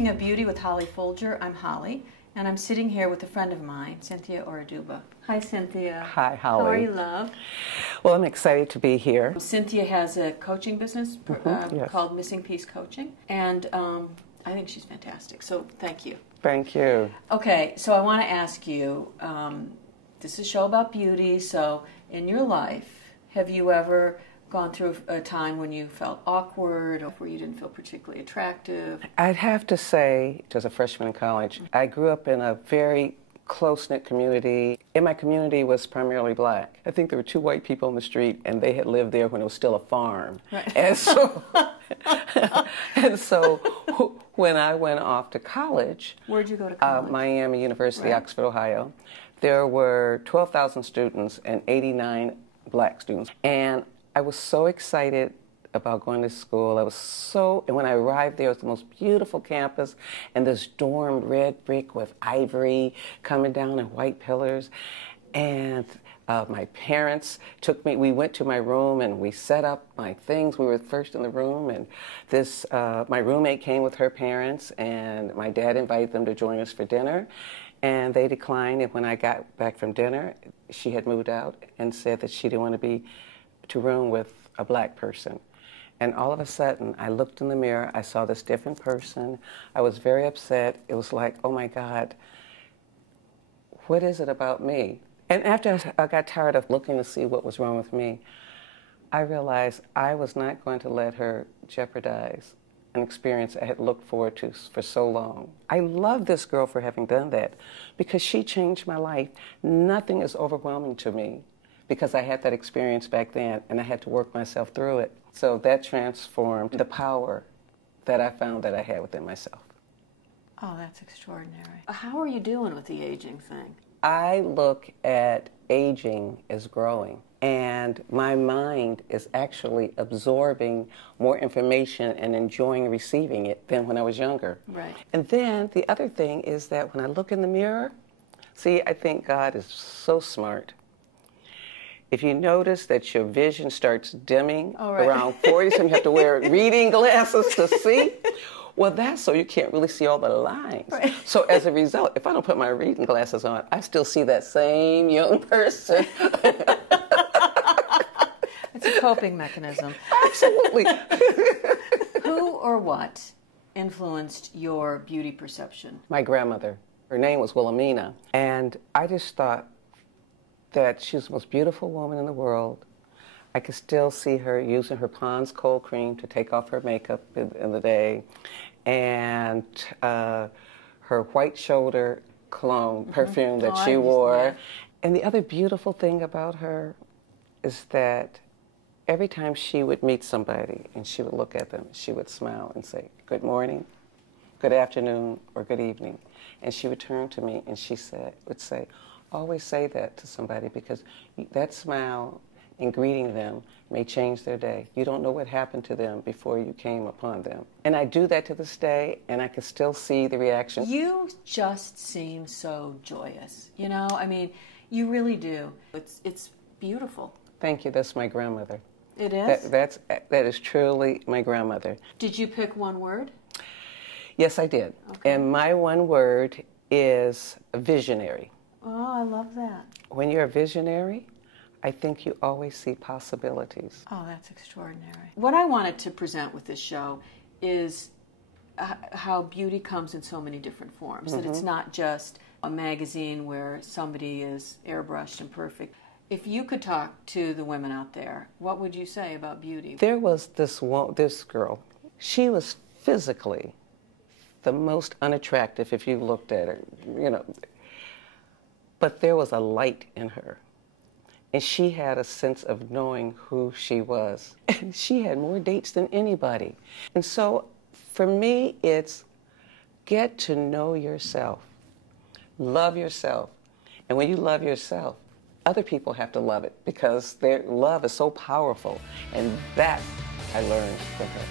Speaking of Beauty with Holly Fulger, I'm Holly, and I'm sitting here with a friend of mine, Cynthia Oredugba. Hi, Cynthia. Hi, Holly. How are you, love? Well, I'm excited to be here. Cynthia has a coaching business Yes. called Missing Piece Coaching, and I think she's fantastic, so thank you. Thank you. Okay, so I want to ask you, this is a show about beauty, so in your life, have you ever gone through a time when you felt awkward or where you didn't feel particularly attractive? I'd have to say, as a freshman in college, I grew up in a very close-knit community, and my community was primarily black. I think there were 2 white people on the street, and they had lived there when it was still a farm. Right. And so, when I went off to college... Where'd you go to college? Miami University, Right. Oxford, Ohio. There were 12,000 students and 89 black students. And I was so excited about going to school. And when I arrived there, it was the most beautiful campus, and this domed red brick with ivory coming down and white pillars. And my parents took me, we went to my room and we set up my things. We were first in the room, and my roommate came with her parents, and my dad invited them to join us for dinner. And they declined, and when I got back from dinner, she had moved out and said that she didn't want to be to room with a black person. And all of a sudden, I looked in the mirror, I saw this different person. I was very upset. It was like, oh my God, what is it about me? And after I got tired of looking to see what was wrong with me, I realized I was not going to let her jeopardize an experience I had looked forward to for so long. I love this girl for having done that because she changed my life. Nothing is overwhelming to me because I had that experience back then and I had to work myself through it. So that transformed the power that I found that I had within myself. Oh, that's extraordinary. How are you doing with the aging thing? I look at aging as growing, and my mind is actually absorbing more information and enjoying receiving it than when I was younger. Right. And then the other thing is that when I look in the mirror, see, I think God is so smart. If you notice that your vision starts dimming around 40, so you have to wear reading glasses to see, well, that's so you can't really see all the lines. Right. So as a result, if I don't put my reading glasses on, I still see that same young person. It's a coping mechanism. Absolutely. Who or what influenced your beauty perception? My grandmother. Her name was Wilhelmina. And I just thought that she was the most beautiful woman in the world. I could still see her using her Pond's cold cream to take off her makeup in the day, and her white shoulder cologne perfume that she wore. And the other beautiful thing about her is that every time she would meet somebody and she would look at them, she would smile and say, "Good morning, good afternoon, or good evening." And she would turn to me and she would say, always say that to somebody, because that smile in greeting them may change their day. You don't know what happened to them before you came upon them. And I do that to this day, and I can still see the reaction. You just seem so joyous, you know? I mean, you really do. It's beautiful. Thank you. That's my grandmother. It is? That is truly my grandmother. Did you pick one word? Yes, I did. Okay. And my one word is visionary. Oh, I love that. When you're a visionary, I think you always see possibilities. Oh, that's extraordinary. What I wanted to present with this show is how beauty comes in so many different forms, that it's not just a magazine where somebody is airbrushed and perfect. If you could talk to the women out there, what would you say about beauty? There was this girl. She was physically the most unattractive if you looked at her, you know. But there was a light in her. And she had a sense of knowing who she was. And she had more dates than anybody. And so for me, it's get to know yourself. Love yourself. And when you love yourself, other people have to love it because their love is so powerful. And that I learned from her.